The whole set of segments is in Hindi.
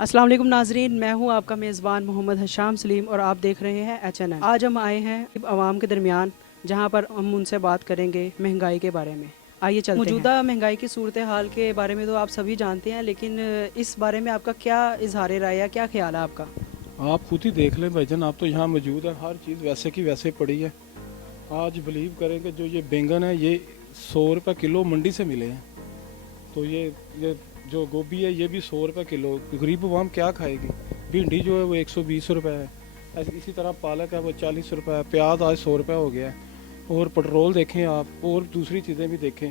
अस्सलाम वालेकुम नाजरीन, मैं हूं आपका मेज़बान मोहम्मद हशाम सलीम और आप देख रहे हैं HNN। आज हम आए हैं आवाम के दरमियान, जहां पर हम उनसे बात करेंगे महंगाई के बारे में। आइए चलते हैं। मौजूदा महंगाई की सूरत हाल के बारे में तो आप सभी जानते हैं, लेकिन इस बारे में आपका क्या इजहार राय या क्या ख्याल है आपका? आप खुद ही देख लें भाईजान, आप तो यहाँ मौजूद हैं, हर चीज़ वैसे की वैसे पड़ी है। आज बिलीव करें कि जो ये बैंगन है ये 100 रुपये किलो मंडी से मिले हैं, तो ये जो गोभी है ये भी 100 रुपये किलो। गरीब आवाम क्या खाएगी? भिंडी जो है वो 120 रुपये है, ऐसे इसी तरह पालक है वो 40 रुपये है, प्याज आज 100 रुपये हो गया है। और पेट्रोल देखें आप, और दूसरी चीज़ें भी देखें,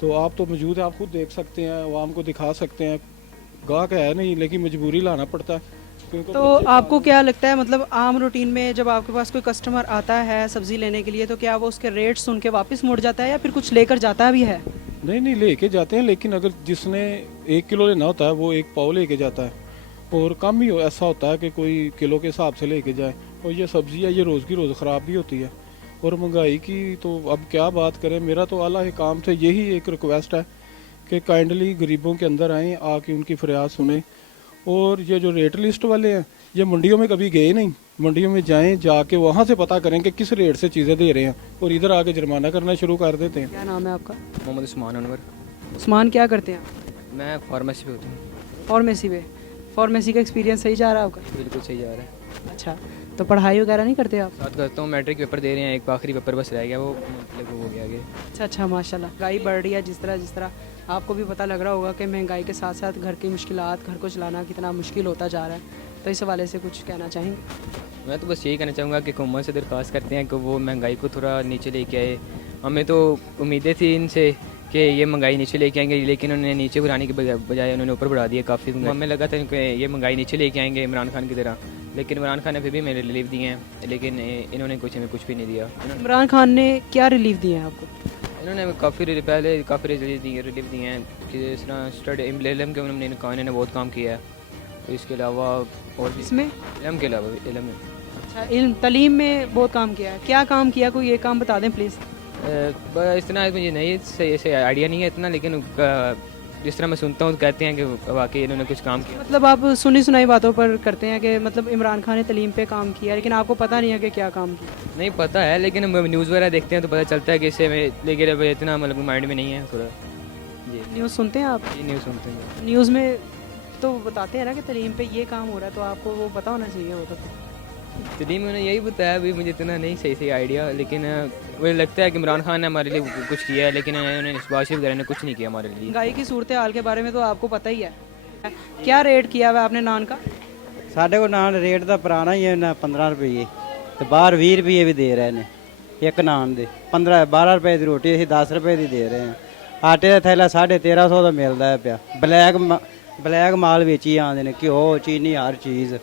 तो आप तो मौजूद है, आप खुद देख सकते हैं, आवाम को दिखा सकते हैं। गाहक है नहीं, लेकिन मजबूरी लाना पड़ता है। तो आपको क्या लगता है, मतलब आम रूटीन में जब आपके पास कोई कस्टमर आता है सब्ज़ी लेने के लिए, तो क्या वो उसके रेट सुन के वापस मुड़ जाता है या फिर कुछ लेकर जाता भी है? नहीं नहीं, लेके जाते हैं, लेकिन अगर जिसने 1 किलो लेना होता है वो 1 पाव लेके जाता है, और कम ही ऐसा होता है कि कोई किलो के हिसाब से लेके जाए। और ये सब्ज़ी है ये रोज़ की रोज़ ख़राब भी होती है। और महंगाई की तो अब क्या बात करें, मेरा तो आला काम से यही एक रिक्वेस्ट है कि काइंडली गरीबों के अंदर आएँ, आके उनकी फरियाद सुने। और ये जो रेट लिस्ट वाले हैं ये मंडियों में कभी गए नहीं, मंडियों में जाएं, जाके वहाँ से पता करें कि किस रेट से चीज़ें दे रहे हैं, और इधर आके जुर्माना करना शुरू कर देते हैं। क्या नाम है आपका? मोहम्मद उस्मान अनवर। उस्मान, क्या करते हैं आप? मैं फार्मेसी पे होता हूँ। फार्मेसी में? फार्मेसी का एक्सपीरियंस सही जा रहा है आपका? बिल्कुल सही जा रहा है। अच्छा, तो पढ़ाई वगैरह नहीं करते आप? साथ करता हूँ, मैट्रिक पेपर दे रहे हैं, एक आखिरी पेपर बस रह गया, वो मतलब वो हो गया आगे। अच्छा अच्छा, माशाल्लाह। महंगाई बढ़ रही है जिस तरह आपको भी पता लग रहा होगा कि महंगाई के साथ साथ घर की मुश्किलात, घर को चलाना कितना मुश्किल होता जा रहा है, तो इस हवाले से कुछ कहना चाहेंगे? मैं तो बस यही कहना चाहूँगा कि हुकूमत से दरख्वास्त करते हैं कि वो महंगाई को थोड़ा नीचे लेके आए। हमें तो उम्मीदें थी इनसे कि ये महंगाई नीचे लेके आएंगे, लेकिन उन्होंने नीचे बढ़ाने के बजाय उन्होंने ऊपर बढ़ा दिया काफ़ी। हमें लगा था कि ये महंगाई नीचे लेके आएंगे इमरान खान की तरह, लेकिन इमरान खान ने फिर भी मेरे रिलीफ दिए हैं, लेकिन इन्होंने हमें कुछ भी नहीं दिया। इमरान खान ने क्या रिलीफ दिए हैं आपको? इन्होंने पहले काफ़ी रिलीफ दिए हैं कि जिस तरह स्टडी इलम के उन्होंने बहुत काम किया है। तो इसके अलावा और भी इसमें इलम के अलावा इलम में अच्छा, इल्म तलीम में बहुत काम किया है। क्या काम किया, कोई एक काम बता दें प्लीज़। बस इतना मुझे नहीं सही से आइडिया नहीं है इतना, लेकिन जिस तरह मैं सुनता हूँ तो कहते हैं कि वाकई इन्होंने कुछ काम किया। मतलब आप सुनी सुनाई बातों पर करते हैं कि मतलब इमरान खान ने तलीम पे काम किया, लेकिन आपको पता नहीं है कि क्या काम किया? नहीं पता है, लेकिन हम न्यूज़ वगैरह देखते हैं तो पता चलता है कि इससे लेकिन अब इतना मतलब माइंड में नहीं है थोड़ा। जी, न्यूज़ सुनते हैं आप? ये न्यूज़ सुनते हैं। न्यूज़ में तो बताते हैं ना कि तलीम पे ये काम हो रहा है, तो आपको वो पता होना चाहिए वो तो। तलीम मैंने यही बताया, अभी मुझे इतना नहीं सही आइडिया, लेकिन मुझे लगता है कि इमरान खान ने हमारे लिए कुछ किया है, लेकिन उन्होंने शहबाज शरीफ वगैरह ने कुछ नहीं किया हमारे लिए। महंगाई की सूरत हाल के बारे में तो आपको पता ही है। क्या रेट किया हुआ आपने नान का? ਸਾਡੇ ਕੋਲ ਨਾਨ ਰੇਟ ਦਾ ਪੁਰਾਣਾ ਹੀ ਹੈ ਨਾ 15 ਰੁਪਏ ਤੇ ਬਾਹਰ 20 ਰੁਪਏ ਵੀ ਦੇ ਰਹੇ ਨੇ ਇੱਕ ਨਾਨ ਦੇ। 12 ਰੁਪਏ ਦੀ ਰੋਟੀ ਅਸੀਂ 10 ਰੁਪਏ ਦੀ ਦੇ ਰਹੇ ਹਾਂ। ਆਟੇ ਦਾ ਥੈਲਾ 1350 ਦਾ ਮਿਲਦਾ ਹੈ ਪਿਆ। ਬਲੈਕ ਮਾਲ ਵੇਚੀ ਆਉਂਦੇ ਨੇ, ਘਿਓ ਚੀਨੀ हर चीज़।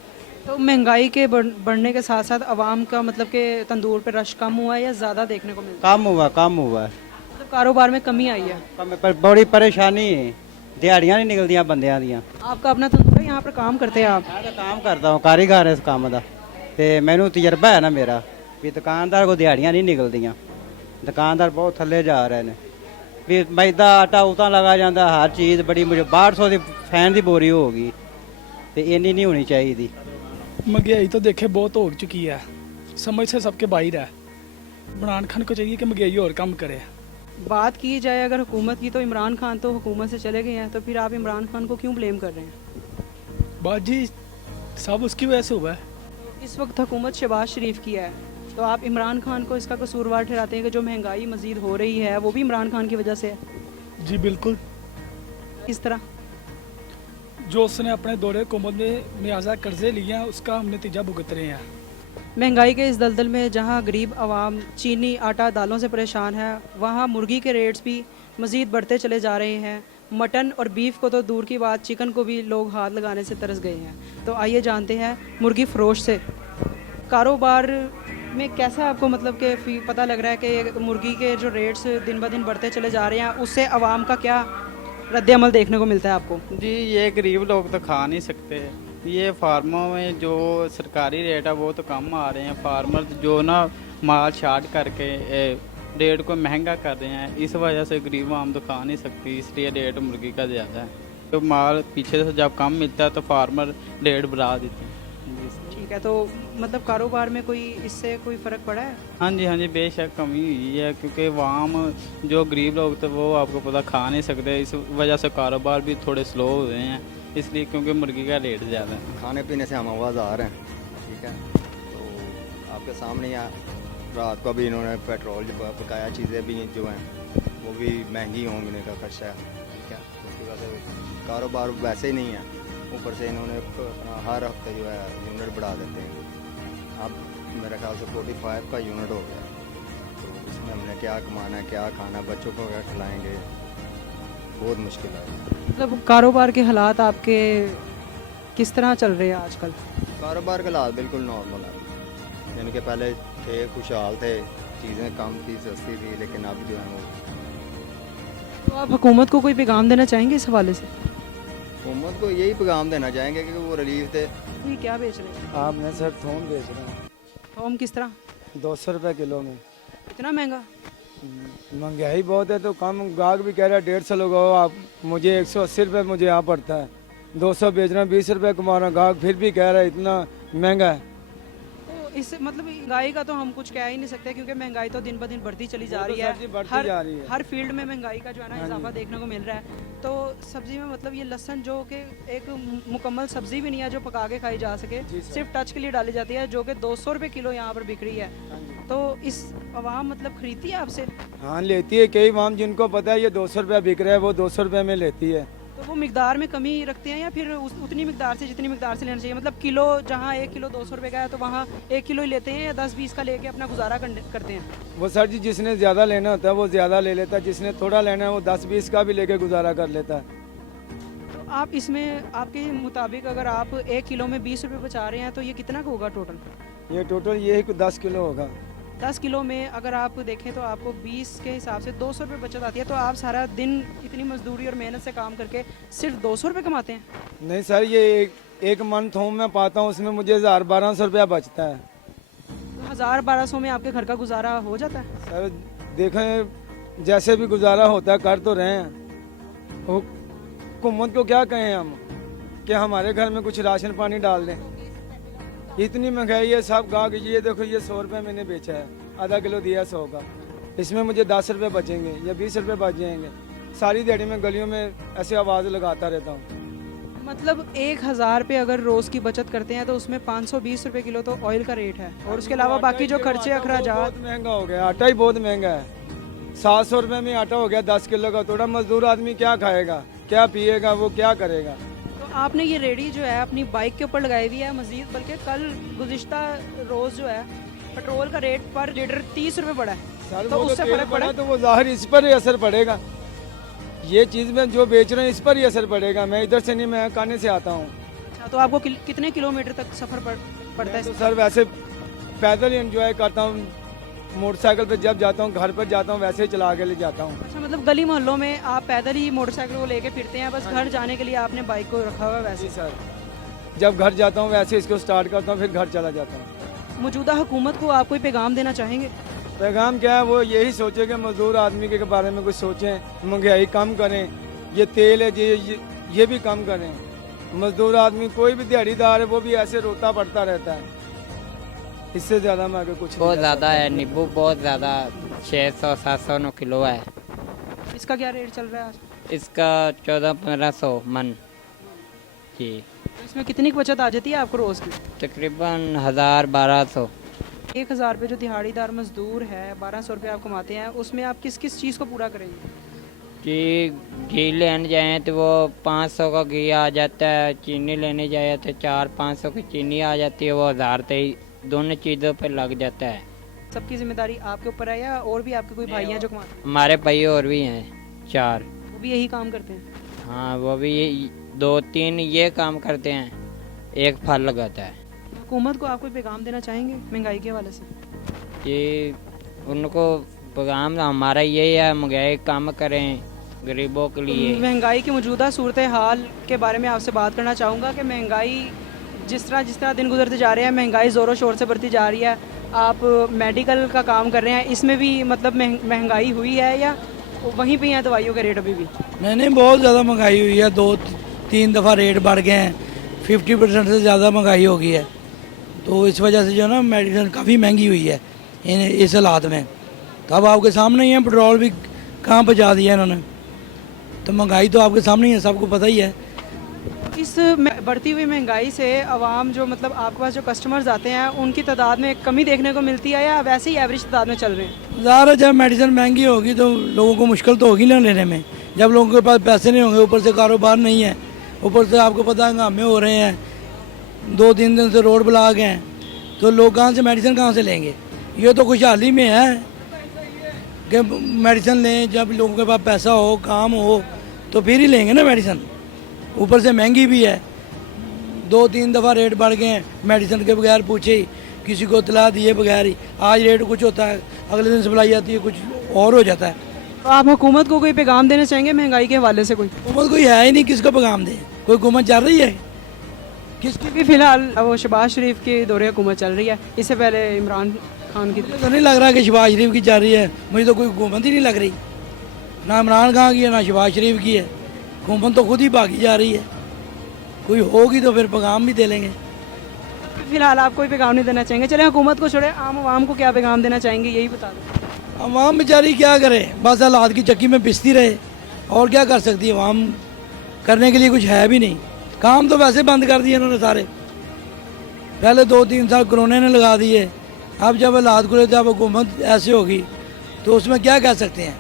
तो महंगाई के बढ़ने के साथ साथ आवाम का मतलब कि तंदूर पे रश कम हुआ है या ज़्यादा देखने को मिलता है? कम हुआ है। मतलब कारोबार में कमी आई है? पर बड़ी परेशानी है, ਦਿਹਾੜੀਆਂ ਨਹੀਂ ਨਿਕਲਦੀਆਂ ਬੰਦਿਆਂ ਦੀਆਂ। आपका अपना तंदूर है, यहाँ पर काम करते हैं आप? ਮੈਂ ਤਾਂ ਕੰਮ ਕਰਦਾ ਹਾਂ, ਕਾਰੀਗਰ ਇਸ ਕੰਮ ਦਾ, ਤੇ ਮੈਨੂੰ ਤਜਰਬਾ ਹੈ ਨਾ ਮੇਰਾ ਵੀ ਦੁਕਾਨਦਾਰ ਕੋ ਦਿਹਾੜੀਆਂ ਨਹੀਂ ਨਿਕਲਦੀਆਂ, ਦੁਕਾਨਦਾਰ ਬਹੁਤ ਥੱਲੇ ਜਾ ਰਹੇ ਨੇ। ਵੀ ਮੈਦਾ ਆਟਾ ਉਤਾਂ ਲਗਾ ਜਾਂਦਾ, ਹਰ ਚੀਜ਼ ਬੜੀ 6200 ਦੀ ਫੈਨ ਦੀ ਬੋਰੀ ਹੋ ਗਈ, ਤੇ ਇੰਨੀ ਨਹੀਂ ਹੋਣੀ ਚਾਹੀਦੀ। महंगाई तो देखे बहुत हो चुकी है, समझ से सबके बाहर है। इमरान खान को चाहिए कि महंगाई और कम करे। बात की जाए अगर हुकूमत की, तो इमरान खान तो हुकूमत से चले गए हैं, तो फिर आप इमरान खान को क्यों ब्लेम कर रहे हैं? बात जी सब उसकी वजह से हुआ है। इस वक्त हुकूमत शहबाज शरीफ की है, तो आप इमरान खान को इसका कसूरवार ठहराते हैं कि जो महंगाई मज़ीद हो रही है वो भी इमरान खान की वजह से है? जी बिल्कुल। किस तरह? जो उसने अपने दौरे हुकूमत में लिहाजा कर्जे लिए हैं उसका हम नतीजा भुगत रहे हैं। महंगाई के इस दलदल में जहां गरीब आवाम चीनी, आटा, दालों से परेशान है, वहां मुर्गी के रेट्स भी मज़ीद बढ़ते चले जा रहे हैं। मटन और बीफ को तो दूर की बात, चिकन को भी लोग हाथ लगाने से तरस गए हैं। तो आइए जानते हैं मुर्गी फरोश से कारोबार में कैसा आपको मतलब कि पता लग रहा है कि मुर्गी के जो रेट्स दिन ब दिन बढ़ते चले जा रहे हैं, उससे आवाम का क्या रद्द-ए-अमल देखने को मिलता है आपको? जी ये गरीब लोग तो खा नहीं सकते। ये फार्मों में जो सरकारी रेट है वो तो कम आ रहे हैं। फार्मर जो ना माल छाट करके रेट को महंगा कर रहे हैं, इस वजह से गरीब आम तो खा नहीं सकती, इसलिए रेट मुर्गी का ज़्यादा है। तो माल पीछे से जब कम मिलता है तो फार्मर रेट बढ़ा देते हैं जी सर। ठीक है, तो मतलब कारोबार में कोई इससे कोई फ़र्क पड़ा है? हाँ जी बेशक कमी हुई है, क्योंकि वहाँ जो गरीब लोग थे वो आपको पता खा नहीं सकते, इस वजह से कारोबार भी थोड़े स्लो हुए हैं, इसलिए क्योंकि मुर्गी का रेट ज़्यादा है। खाने पीने से हम आवाज़दार हैं, ठीक है। तो आपके सामने यहाँ रात को भी इन्होंने पेट्रोल जो पकाया, चीज़ें भी जो हैं वो भी महंगी होने का खर्चा है, ठीक है। उसकी वजह से कारोबार वैसे ही नहीं है, ऊपर से इन्होंने अपना हर हफ्ते जो है यूनिट बढ़ा देते हैं। अब मेरे ख्याल से 45 का यूनिट हो गया, तो इसमें हमने क्या कमाना है, क्या खाना, बच्चों को क्या खिलाएँगे, बहुत मुश्किल है। मतलब कारोबार के हालात आपके किस तरह चल रहे हैं आजकल? कारोबार के हालात बिल्कुल नॉर्मल है, यानी कि पहले थे, खुशहाल थे, चीज़ें कम थी, सस्ती थी, लेकिन अब जो है वो तो आप हुकूमत को कोई पैगाम देना चाहेंगे इस हवाले से? हुकूमत को यही पैगाम देना चाहेंगे कि वो रिलीफ थे। ये क्या बेच रहे हैं? आप मैं सर थोम बेच रहा हूँ थोम किस तरह? 200 रुपये किलो में। इतना महंगा? महंगाई बहुत है तो कम, गाहक भी कह रहा है 150 लगाओ आप, मुझे 180 रुपये मुझे यहाँ पड़ता है, 200 बेच रहा हूँ, 20 रुपये कमा रहा हूँ, गाहक फिर भी कह रहा है इतना महंगा है। तो इससे मतलब महंगाई का तो हम कुछ कह ही नहीं सकते, क्योंकि महंगाई तो दिन ब दिन बढ़ती चली जा वो तो रही है। सब्जी बढ़ती जा रही है। हर फील्ड में महंगाई का जो है ना इजाफा देखने को मिल रहा है। तो सब्जी में मतलब ये लहसुन जो कि एक मुकम्मल सब्जी भी नहीं है जो पका के खाई जा सके, सिर्फ टच के लिए डाली जाती है, जो कि 200 रुपये किलो यहाँ पर बिक रही है। तो इस आवाम मतलब खरीदती है आपसे? हाँ लेती है, कई आवाम जिनको पता है ये 200 रुपये बिक रहा है वो 200 रुपये में लेती है। तो वो मिकदार में कमी रखते हैं या फिर उतनी मिकदार से जितनी मिकदार से लेना चाहिए? मतलब किलो जहाँ 1 किलो 200 रुपये का है तो वहाँ 1 किलो ही लेते हैं या 10-20 का लेके अपना गुजारा करते हैं? वो सर जी जिसने ज़्यादा लेना होता है वो ज़्यादा ले लेता है, जिसने थोड़ा लेना है वो 10-20 का भी लेके गुजारा कर लेता है। तो आप इसमें आपके मुताबिक अगर आप 1 किलो में 20 रुपये बचा रहे हैं तो ये कितना का होगा टोटल? ये टोटल यही 10 किलो होगा। 10 किलो में अगर आप देखें तो आपको 20 के हिसाब से 200 रुपये बचत आती है। तो आप सारा दिन इतनी मजदूरी और मेहनत से काम करके सिर्फ 200 रुपये कमाते हैं? नहीं सर, ये एक मन थोम मैं पाता हूँ उसमें मुझे 1000-1200 रुपया बचता है। तो 1000-1200 में आपके घर का गुजारा हो जाता है? सर देखें जैसे भी गुजारा होता है कर तो रहे हैं। हुकूमत को क्या कहें हम कि हमारे घर में कुछ राशन पानी डाल दें। इतनी महंगाई है, सब गाहक ये देखो ये 100 रुपये मैंने बेचा है, आधा किलो दिया 100 का, इसमें मुझे 10 रुपये बचेंगे या 20 रुपये बच जाएंगे। सारी दिहाड़ी में गलियों में ऐसे आवाज़ लगाता रहता हूँ। मतलब 1000 रुपये अगर रोज़ की बचत करते हैं तो उसमें 520 रुपये किलो तो ऑयल का रेट है, और उसके अलावा बाकी जो खर्चे अखराजात। बहुत महंगा हो गया, आटा ही बहुत महंगा है। 700 रुपये में आटा हो गया 10 किलो का, थोड़ा मजदूर आदमी क्या खाएगा, क्या पिएगा, वो क्या करेगा। तो आपने ये रेडी जो है अपनी बाइक के ऊपर लगाई हुई है मजीद, बल्कि कल गुज़िश्ता रोज़ जो है पेट्रोल का रेट पर लीटर 30 रुपये बढ़ा है। सर तो वो उससे तेल फर्क पड़ा? तो वो जाहिर इस पर ही असर पड़ेगा। ये चीज़ में जो बेच रहे हैं इस पर ही असर पड़ेगा। मैं इधर से नहीं, मैं काने से आता हूँ। अच्छा, तो आपको कितने किलोमीटर तक सफ़र पड़ता है? तो सर वैसे पैदल ही एंजॉय करता हूँ, मोटरसाइकिल पे जब जाता हूँ, घर पर जाता हूँ वैसे ही चला के ले जाता हूँ। अच्छा, मतलब गली मोहल्लों में आप पैदल ही मोटरसाइकिल को लेके फिरते हैं, बस घर जाने के लिए आपने बाइक को रखा हुआ है वैसे? जी सर, जब घर जाता हूँ वैसे इसको स्टार्ट करता हूँ, फिर घर चला जाता हूँ। मौजूदा हुकूमत को आप कोई पैगाम देना चाहेंगे? पैगाम क्या है, वो यही सोचे कि मजदूर आदमी के बारे में कुछ सोचें, महंगाई कम करें, ये तेल है ये भी कम करें। मजदूर आदमी कोई भी दिहाड़ीदार है वो भी ऐसे रोता पड़ता रहता है। इससे ज़्यादा मैं आगे कुछ बहुत ज़्यादा है, नींबू बहुत ज़्यादा 600-700 किलो है। इसका क्या रेट चल रहा है आज? इसका 1400-1500 मन जी। तो इसमें कितनी की बचत आ जाती है आपको रोज़ की? तकरीबन 1000-1200। 1000 रुपये जो दिहाड़ीदार मजदूर है 1200 रुपये आप कमाते हैं, उसमें आप किस किस चीज़ को पूरा करेंगे? जी घी लेने जाए तो वो 500 का घी आ जाता है, चीनी लेने जाए तो 400-500 की चीनी आ जाती है, वो 1000 तक दोनों चीज़ों पर लग जाता है। सबकी जिम्मेदारी आपके ऊपर है या और भी आपके कोई भाई हैं जो कमाते हैं? हमारे भाई और भी हैं 4। वो भी यही काम करते हैं? हाँ वो भी 2-3 ये काम करते हैं, एक फल लगाता है। हुकूमत को आप कोई पैगाम देना चाहेंगे महंगाई के हवाले से? ये उनको पैगाम हमारा यही है, महंगाई कम करें गरीबों के लिए। महंगाई की मौजूदा सूरत हाल के बारे में आपसे बात करना चाहूँगा कि महंगाई जिस तरह दिन गुजरते जा रहे हैं, महंगाई ज़ोरों शोर से बढ़ती जा रही है। आप मेडिकल का काम कर रहे हैं, इसमें भी मतलब महंगाई हुई है या वहीं पे हैं दवाइयों के रेट अभी भी? नहीं, बहुत ज़्यादा महंगाई हुई है, 2-3 दफ़ा रेट बढ़ गए हैं, 50% से ज़्यादा महंगाई हो गई है। तो इस वजह से जो है ना मेडिसिन काफ़ी महंगी हुई है इस हालात में। तो अब आपके सामने ही है, पेट्रोल भी कहाँ पहुँचा दिया इन्होंने, तो महंगाई तो आपके सामने ही है, सबको पता ही है। इस बढ़ती हुई महंगाई से आवाम जो मतलब आपके पास जो कस्टमर्स आते हैं उनकी तादाद में कमी देखने को मिलती है या वैसे ही एवरेज तादाद में चल रहे हैं? ज़ाहिर है जब मेडिसिन महंगी होगी तो लोगों को मुश्किल तो होगी ना लेने में। जब लोगों के पास पैसे नहीं होंगे, ऊपर से कारोबार नहीं है, ऊपर से आपको पता है हंगामे हो रहे हैं, 2-3 दिन से रोड ब्लॉक हैं, तो लोग कहाँ से मेडिसिन कहाँ से लेंगे? ये तो खुशहाली में है कि मेडिसिन लें, जब लोगों के पास पैसा हो, काम हो, तो फिर ही लेंगे ना मेडिसिन। ऊपर से महंगी भी है, 2-3 दफ़ा रेट बढ़ गए हैं मेडिसिन के बगैर पूछे ही, किसी को इतला दिए बगैर ही। आज रेट कुछ होता है, अगले दिन सप्लाई आती है कुछ और हो जाता है। तो आप हुकूमत को कोई पैगाम देना चाहेंगे महंगाई के हवाले से? कोई हुकूमत कोई है ही नहीं, किसको पैगाम दे? कोई हुकूमत चल रही है किसकी? भी फिलहाल वो शहबाज शरीफ के दौरे हुकूमत चल रही है, इससे पहले इमरान खान की। मुझे तो नहीं लग रहा कि शहबाज शरीफ की चल रही है, मुझे तो कोई हुकूमत ही नहीं लग रही, ना इमरान खान की है ना शहबाज शरीफ की है। हुकूमत तो खुद ही भागी जा रही है, कोई होगी तो फिर पैगाम भी दे लेंगे। फिलहाल आप कोई पैगाम नहीं देना चाहेंगे? चले हुकूमत को छोड़े, आम आवाम को क्या पैगाम देना चाहेंगे, यही बता दो। अवाम बेचारी क्या करे, बस हालात की चक्की में पिसती रहे, और क्या कर सकती है अवाम? करने के लिए कुछ है भी नहीं, काम तो वैसे बंद कर दिए इन्होंने सारे। पहले 2-3 साल कोरोना ने लगा दिए, अब जब हालात खुले, जब हुकूमत ऐसे होगी तो उसमें क्या कह सकते हैं?